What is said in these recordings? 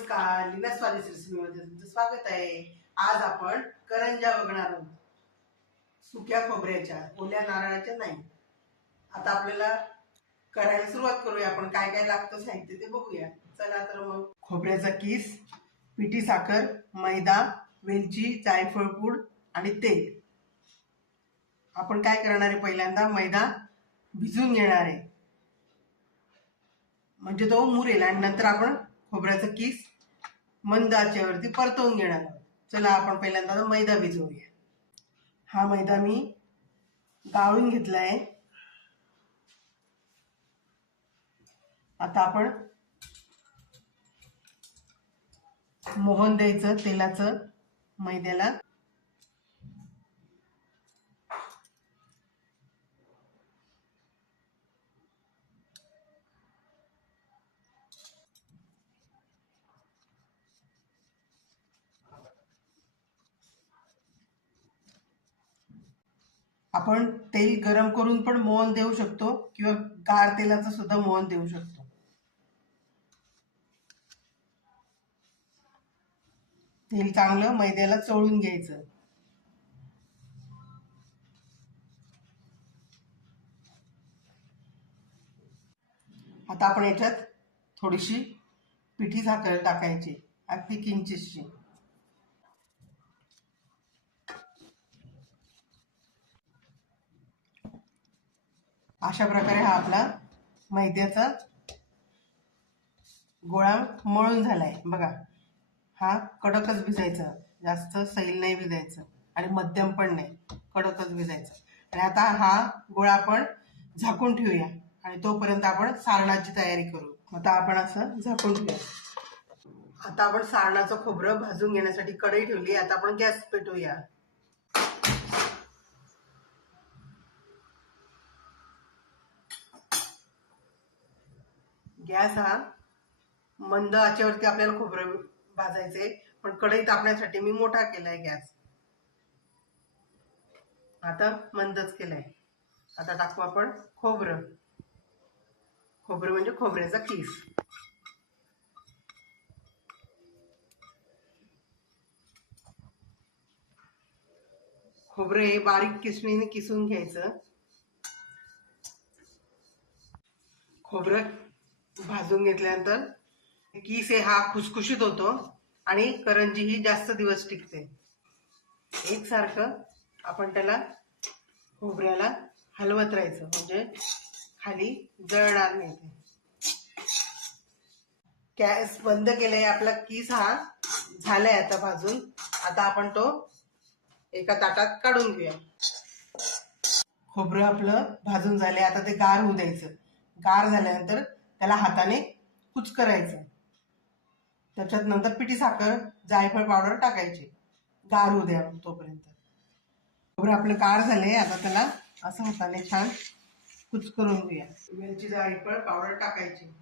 नमस्कार लीना स्वादिष्ट रेसिपीमध्ये तुमचं स्वागत आहे. आज आपण करंजा बघणार आहोत. सुक्या खोबऱ्याच्या ओल्या नारळाच्या नाही. आता आपल्याला करायला सुरुवात करूया. आपण काय काय लागतं साहित्य ते बघूया. चला तर मग. खोबऱ्याचा किस पिठी साखर मैदा वेलची जायफळ पूड आणि तेल. आपण काय करणार आहे पहिल्यांदा? मैदा भिजून घेणार आहे. म्हणजे तो मुरेल आणि नंतर आपण खोबऱ्याचा किस मंद आचेवरती परतवून घेणार. आहोत चला आपण पहिल्यांदा मैदा भिजवूया. हा मैदा मी गाळून घेतला आहे आता आपण मोहन द्यायचं तेलाचं मैद्याला. आपण तेल गरम करून पण मोहन देऊ शकतो किंवा गार तेलाचं सुद्धा मोहन देऊ शकतो. तेल चांगलं मैद्याला चोळून घ्यायचं. आता आपण याच्यात थोडीशी पिठी साखर टाकायची अगदी किंचितशी. अशा प्रकारे हा आपला मैद्याचा गोळा मळून झालाय. बघा हा कडकच भिजायचा. जास्त सैल नाही भिजायचं आणि मध्यम पण नाही. कडकच भिजायचं. आणि आता हा गोळा आपण झाकून ठेवूया आणि तोपर्यंत आपण सारणाची तयारी करू. आता आपण असं झाकून ठेवूया. आता आपण सारणाचं खोबरं भाजून घेण्यासाठी कढई ठेवली. आता आपण गॅस पेटवूया. गॅस हा मंद आचेवरती आपल्याला खोबरं भाजायचे पण कढई तापण्यासाठी मी मोठा केलाय गॅस. आता मंदच केलाय. आता टाकू आपण खोबरं. खोबरं म्हणजे खोबऱ्याचा किस. खोबरं हे बारीक किसणीने किसून घ्यायचं. खोबरं भाजून घेतल्यानंतर किस आहे हा खुसखुशीत होतो आणि करंजी ही जास्त दिवस टिकते. एकसारखं आपण त्याला खोबऱ्याला हलवत राहायचं म्हणजे खाली जळणार नाही ते गॅस बंद केलाय आपला किस हा झालाय आता भाजून. आता आपण तो एका ताटात काढून घेऊया. खोबरं आपलं भाजून झालंय आता ते गार होऊ द्यायचं. गार झाल्यानंतर त्याला हाताने कुच करायचं त्याच्यात नंतर पिठी साखर जायफळ पावडर टाकायची. गार होऊ द्या तोपर्यंत. खोबरं आपलं गार झालंय आता त्याला असं हाताने छान कुच करून घेऊया. वेलची जायफळ पावडर टाकायची.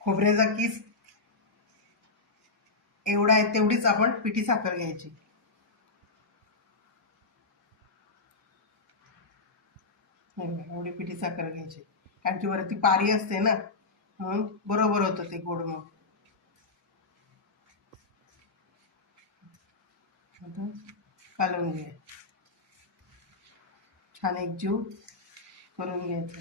खोबऱ्याचा किस एवढा आहे तेवढीच आपण पिठी साखर घ्यायची. हे बघा, एवढी पिठी साखर घ्यायची. कारण की वरती पारी असते ना म्हणून बरोबर होतं ते गोड मग. आता कालवून घे. छान एक जीव करून घ्यायचं.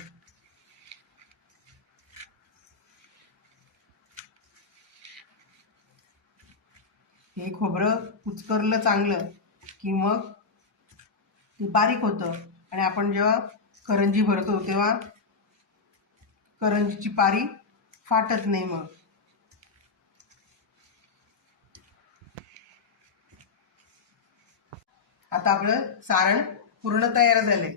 हे खोबरं कुचकरलं चांगलं की मग बारीक होतं. आणि आपण जेव्हा करंजी भरतो तेव्हा करंजीची पारी फाटत नाही मग. आता आपलं सारण पूर्ण तयार झालंय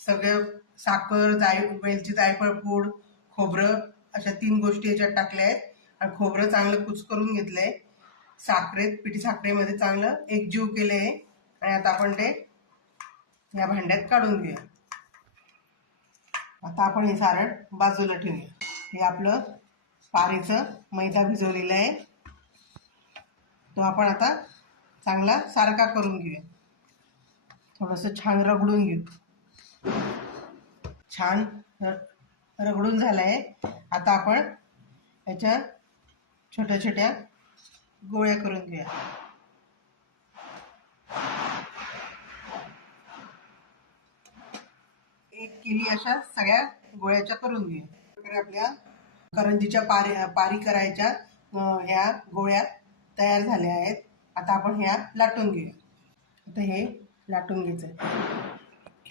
सगळं साखर जाय वेलची जायफळ पूड खोबरं अशा तीन गोष्टी याच्यात टाकल्या आहेत. आणि खोबरं चांगलं कुच करून घेतलंय. साखरेत पिठी साखरेमध्ये चांगलं एकजीव केलंय. आणि आता आपण ते या भांड्यात काढून घेऊया. आता आपण हे सारण बाजूला ठेवूया. हे आपलं पारीचं मैदा भिजवलेलं आहे. तो आपण आता चांगला सारखा करून घेऊया. थोडंसं छान रगडून घेऊ. छान रगडून झालं आहे आता आपण याच्या छोट्या छोट्या गोळ्या करून घेऊया एक केली अशा सगळ्या गोळ्याच्या करून घेऊया आपल्या करंजीच्या पारी पारी करायच्या ह्या गोळ्या तयार झाल्या आहेत. आता आपण ह्या लाटून घेऊया. आता हे लाटून घ्यायचं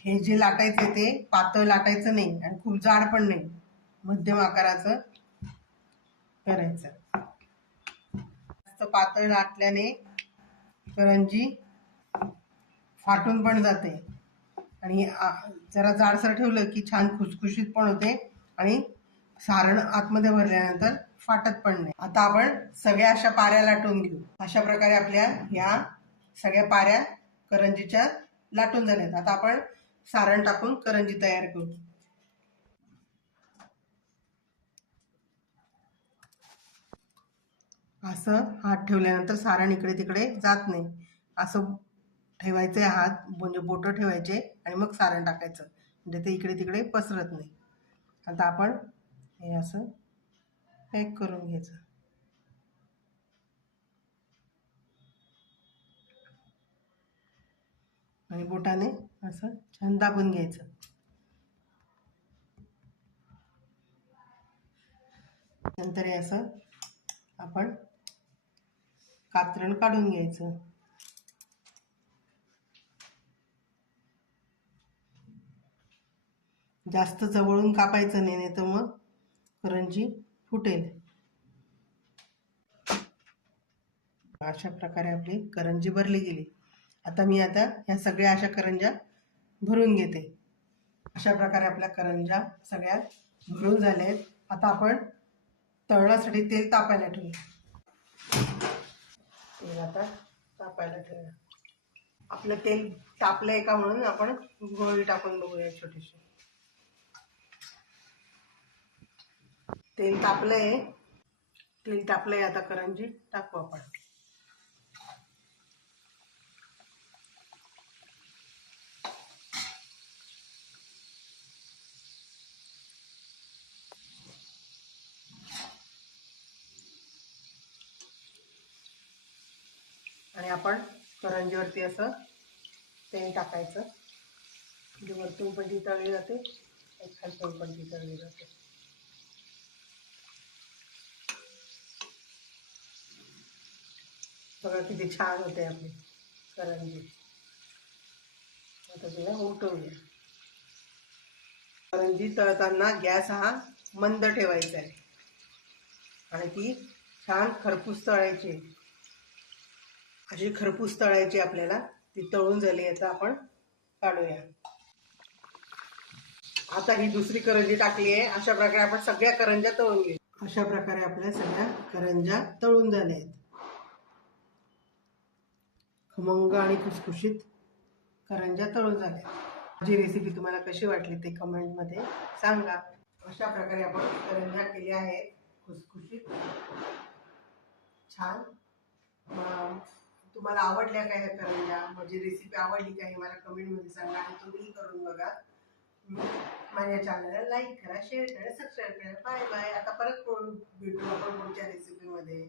हे जे लाटायचं ते पातळ लाटायचं नाही आणि खूप जाड पण नाही. मध्यम आकाराचं करायचं. जास्त पातळ लाटल्याने करंजी फाटून पण जाते. आणि जरा जाडसर ठेवलं की छान खुसखुशीत पण होते आणि सारण आतमध्ये भरल्यानंतर फाटत पण नाही. आता आपण सगळ्या अशा पाऱ्या लाटून घेऊ. अशा प्रकारे आपल्या ह्या सगळ्या पाऱ्या करंजीच्या लाटून झाल्यात आता आपण सारण टाकून करंजी तयार करू. असं हात ठेवल्यानंतर सारण इकडे तिकडे जात नाही. असं ठेवायचे हात म्हणजे बोटं ठेवायचे. आणि मग सारण टाकायचं. म्हणजे ते इकडे तिकडे पसरत नाही. आता आपण हे असं पॅक करून घ्यायचं. आणि बोटाने असं छान दाबून घ्यायचं. नंतर हे असं आपण कात्रण काढून घ्यायचं. जास्त जवळून कापायचं नाही नाही तर मग करंजी फुटेल. अशा प्रकारे आपली करंजी भरली गेली. आता मी आता ह्या सगळ्या अशा करंज्या भरून घेते. अशा प्रकारे आपल्या करंज्या सगळ्या भरून झाल्या आहेत. आता आपण तळण्यासाठी तेल तापायला ठेवूया. तेल आता तापायला ठेवूया. आपलं तेल तापलंय का म्हणून आपण गोळी टाकून बघूया छोटीशी. तेल तापलंय. तेल तापलंय आता करंजी. टाकू आपण. आणि आपण करंजीवरती असं तेल टाकायचं. म्हणजे वरतून पण ती तळली जाते आणि खालतून पण ती तळली जाते. सगळं किती छान होते आपली करंजी. आता तिला उलटवूया करंजी तळताना गॅस हा मंद ठेवायचा आहे. आणि ती छान खरपूस तळायची अशी खरपूस तळायची आपल्याला ती तळून झाली आता आपण काढूया. आता ही दुसरी करंजी टाकली आहे. अशा प्रकारे आपण सगळ्या करंज्या तळून घेऊ. अशा प्रकारे आपल्या सगळ्या करंज्या तळून झाल्या आहेत. खमंग आणि खुसखुशीत करंज्या तळून झाल्या. माझी रेसिपी तुम्हाला कशी वाटली ते कमेंटमध्ये सांगा. अशा प्रकारे आपण करंजा केल्या आहेत खुसखुशीत. छान. तुम्हाला आवडल्या काय ह्या करंज्या माझी रेसिपी आवडली काय हे मला कमेंटमध्ये सांगा आणि तुम्ही करून बघा. माझ्या चॅनलला लाईक करा शेअर करा सबस्क्राईब करा. बाय बाय आता परत भेटू आपण पुढच्या रेसिपीमध्ये